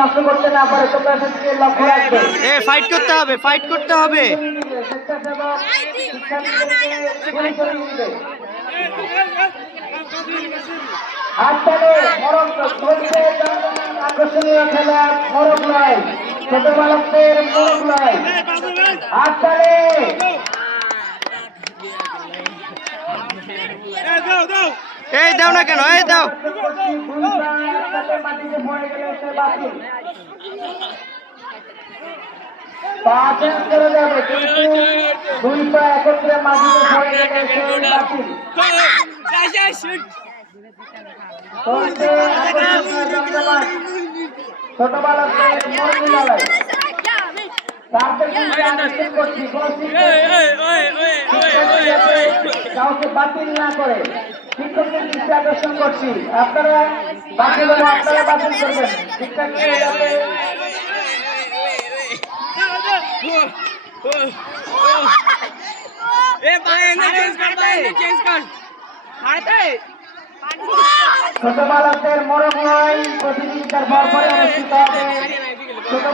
নষ্ট করতে না পারে তোমরা সেদিকে লক্ষ্য রাখবে। ফাইট করতে হবে, ফাইট করতে হবে। আকর্ষণীয় খেলা মোরগ লড়াই, ছোট বালকদের মোরগ লড়াই। হাততালি। এই দাও না কেন, এই দাও। মাটিতে পড়ে গেলে সে বাতিল। পা চেঞ্জ করে যাবে, কিন্তু 2 পা একত্রে মাটিতে পড়ে গেলে সে বাতিল। ছোট বালকদের মোরগ লড়াই। কাউকে বাতিল না করে শিক্ষকদের দৃষ্টি আকর্ষণ করছি, আপনারা বাতিল হলে আপনারা বাতিল করবেন। ছোট বালকদের মোরগ লড়াই প্রতিযোগিতার পর অনুষ্ঠিত হবে। ছোট